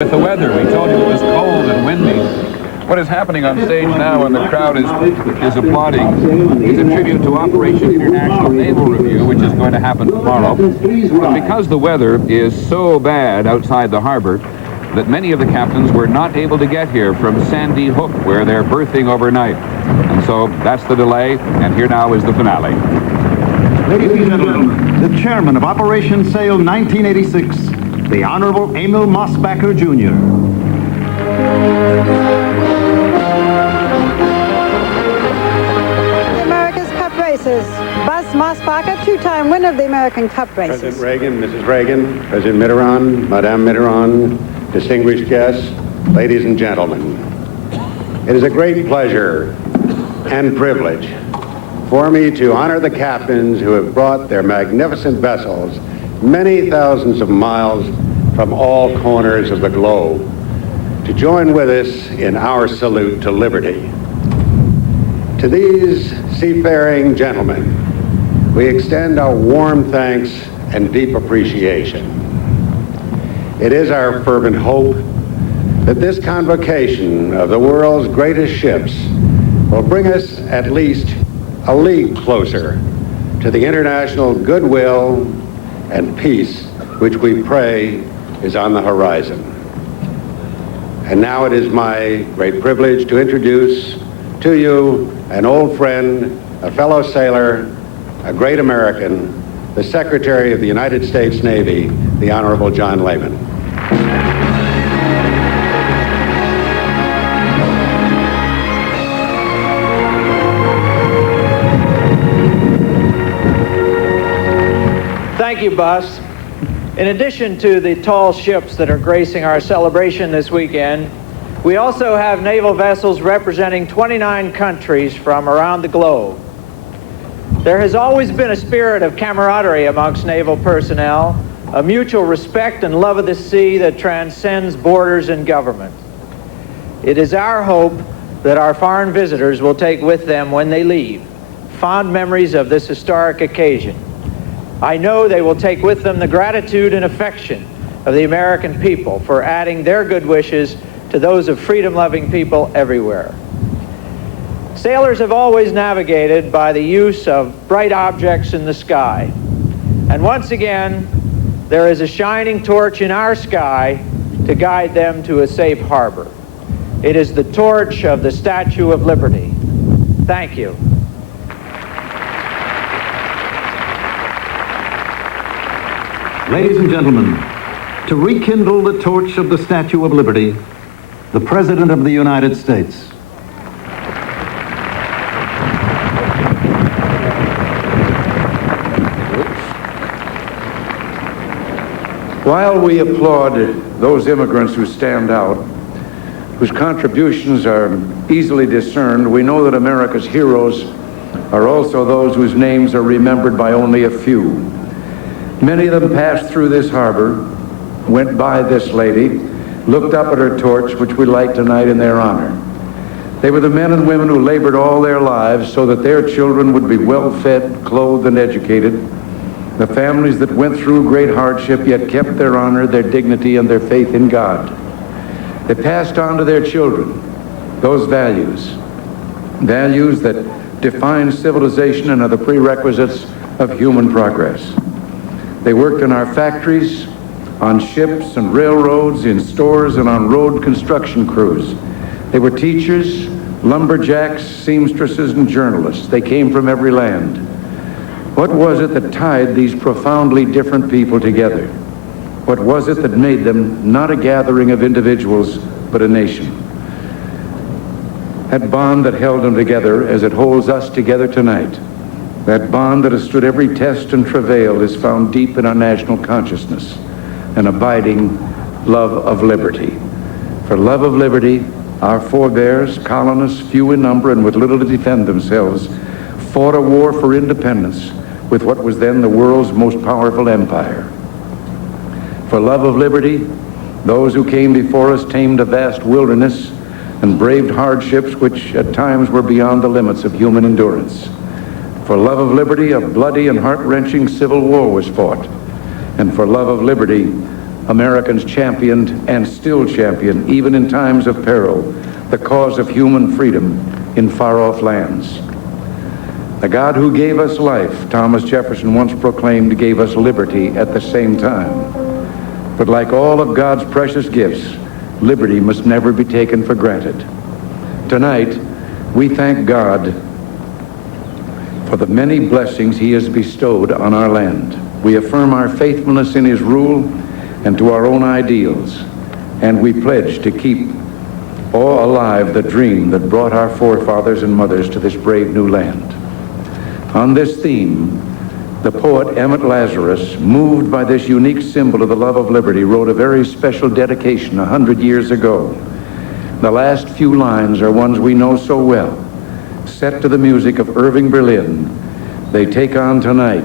With the weather, we told you it was cold and windy. What is happening on stage now, and the crowd is applauding, is a tribute to Operation International Naval Review, which is going to happen tomorrow. But because the weather is so bad outside the harbor, that many of the captains were not able to get here from Sandy Hook, where they're berthing overnight. And so that's the delay, and here now is the finale. Ladies and gentlemen, the chairman of Operation Sail 1986, the Honorable Emil Mosbacher, Jr. The America's Cup Races. Buzz Mosbacher, two-time winner of the American Cup Races. President Reagan, Mrs. Reagan, President Mitterrand, Madame Mitterrand, distinguished guests, ladies and gentlemen. It is a great pleasure and privilege for me to honor the captains who have brought their magnificent vessels many thousands of miles from all corners of the globe to join with us in our salute to liberty. To these seafaring gentlemen, we extend our warm thanks and deep appreciation. It is our fervent hope that this convocation of the world's greatest ships will bring us at least a league closer to the international goodwill and peace which we pray is on the horizon. And now it is my great privilege to introduce to you an old friend, a fellow sailor, a great American, the Secretary of the United States Navy, the Honorable John Lehman. Thank you, Buzz. In addition to the tall ships that are gracing our celebration this weekend, we also have naval vessels representing 29 countries from around the globe. There has always been a spirit of camaraderie amongst naval personnel, a mutual respect and love of the sea that transcends borders and government. It is our hope that our foreign visitors will take with them when they leave fond memories of this historic occasion. I know they will take with them the gratitude and affection of the American people for adding their good wishes to those of freedom-loving people everywhere. Sailors have always navigated by the use of bright objects in the sky. And once again, there is a shining torch in our sky to guide them to a safe harbor. It is the torch of the Statue of Liberty. Thank you. Ladies and gentlemen, to rekindle the torch of the Statue of Liberty, the President of the United States. While we applaud those immigrants who stand out, whose contributions are easily discerned, we know that America's heroes are also those whose names are remembered by only a few. Many of them passed through this harbor, went by this lady, looked up at her torch, which we light tonight in their honor. They were the men and women who labored all their lives so that their children would be well-fed, clothed, and educated. The families that went through great hardship yet kept their honor, their dignity, and their faith in God. They passed on to their children those values that define civilization and are the prerequisites of human progress. They worked in our factories, on ships and railroads, in stores, and on road construction crews. They were teachers, lumberjacks, seamstresses, and journalists. They came from every land. What was it that tied these profoundly different people together? What was it that made them not a gathering of individuals, but a nation? That bond that held them together as it holds us together tonight, that bond that has stood every test and travail, is found deep in our national consciousness, an abiding love of liberty. For love of liberty, our forebears, colonists, few in number and with little to defend themselves, fought a war for independence with what was then the world's most powerful empire. For love of liberty, those who came before us tamed a vast wilderness and braved hardships which at times were beyond the limits of human endurance. For love of liberty, a bloody and heart-wrenching civil war was fought. And for love of liberty, Americans championed and still champion, even in times of peril, the cause of human freedom in far-off lands. The God who gave us life, Thomas Jefferson once proclaimed, gave us liberty at the same time. But like all of God's precious gifts, liberty must never be taken for granted. Tonight, we thank God for the many blessings he has bestowed on our land. We affirm our faithfulness in his rule and to our own ideals, and we pledge to keep alive the dream that brought our forefathers and mothers to this brave new land. On this theme, the poet Emmett Lazarus, moved by this unique symbol of the love of liberty, wrote a very special dedication 100 years ago. The last few lines are ones we know so well. Set to the music of Irving Berlin, they take on tonight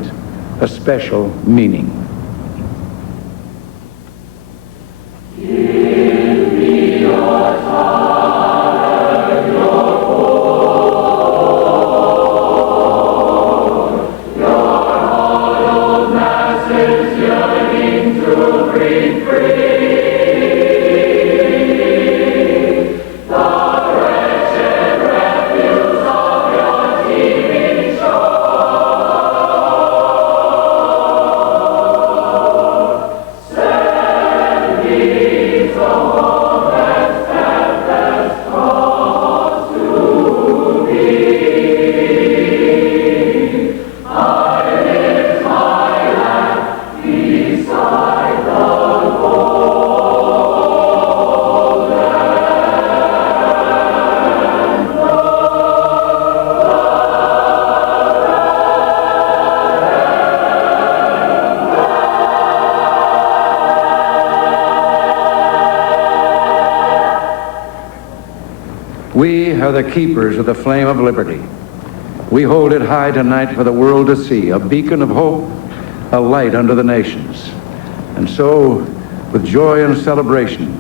a special meaning. We are the keepers of the flame of liberty. We hold it high tonight for the world to see, a beacon of hope, a light unto the nations. And so, with joy and celebration,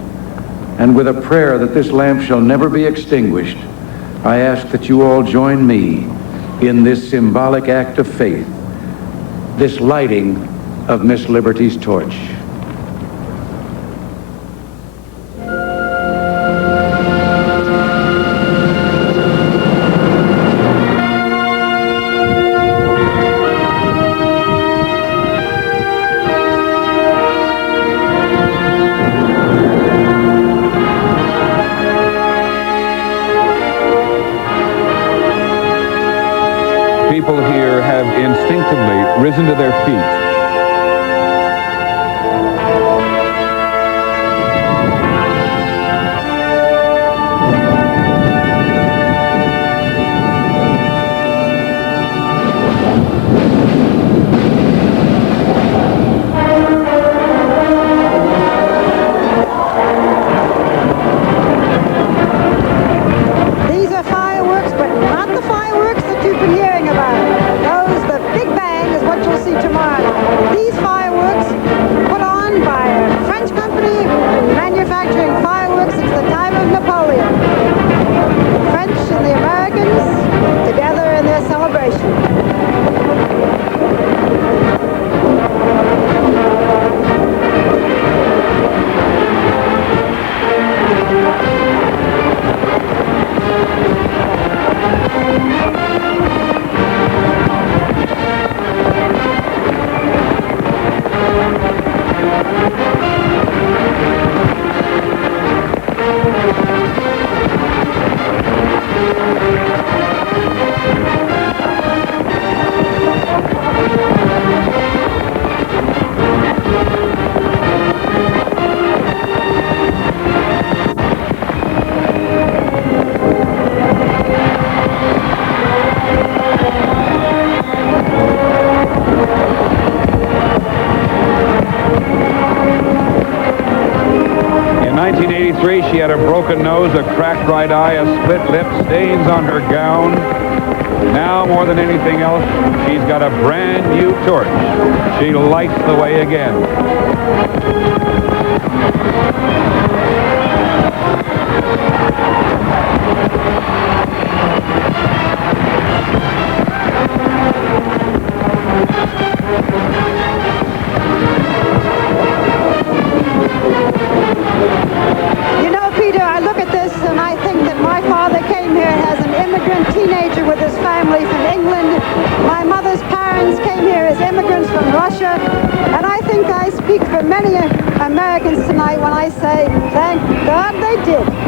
and with a prayer that this lamp shall never be extinguished, I ask that you all join me in this symbolic act of faith, this lighting of Miss Liberty's torch. People here have instinctively risen to their feet. These are fireworks, but not the fireworks that you've been hearing about. Those, the Big Bang, is what you'll see tomorrow night. These fireworks put on by a French company manufacturing fireworks since the time of Napoleon. The French and the Americans together in their celebration. In 1983, she had a broken nose, a cracked right eye, a split lip, stains on her gown. Now, more than anything else, she's got a brand new torch. She lights the way again. glad they did.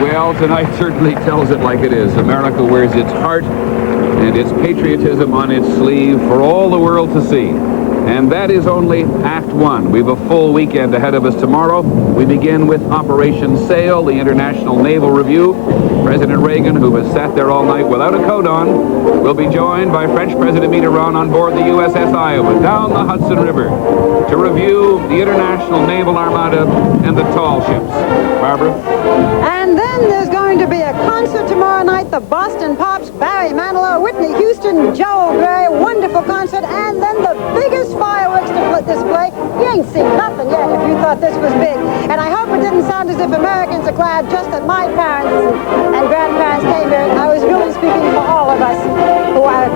Well, tonight certainly tells it like it is. America wears its heart and its patriotism on its sleeve for all the world to see. And that is only Act One. We have a full weekend ahead of us tomorrow. We begin with Operation Sail, the International Naval Review. President Reagan, who has sat there all night without a coat on, will be joined by French President Mitterrand on board the USS Iowa down the Hudson River to review the International Naval Armada and the tall ships. Barbara? And then there's going to be a concert tomorrow night. The Boston Pops, Barry Manilow, Whitney Houston, Joel Grey, wonderful concert. And then the biggest fireworks display. You ain't seen nothing yet if you thought this was big. And I hope it didn't sound as if Americans are glad just that my parents and grandparents came here. I was really speaking for all of us who are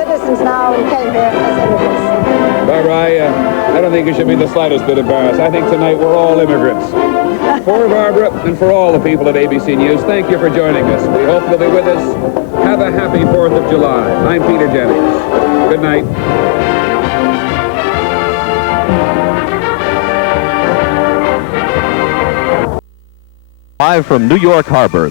citizens now and came here as immigrants. Barbara, I don't think you should be the slightest bit embarrassed. I think tonight we're all immigrants. For Barbara and for all the people at ABC News, thank you for joining us. We hope you'll be with us. Have a happy 4th of July. I'm Peter Jennings. Good night. Live from New York Harbor.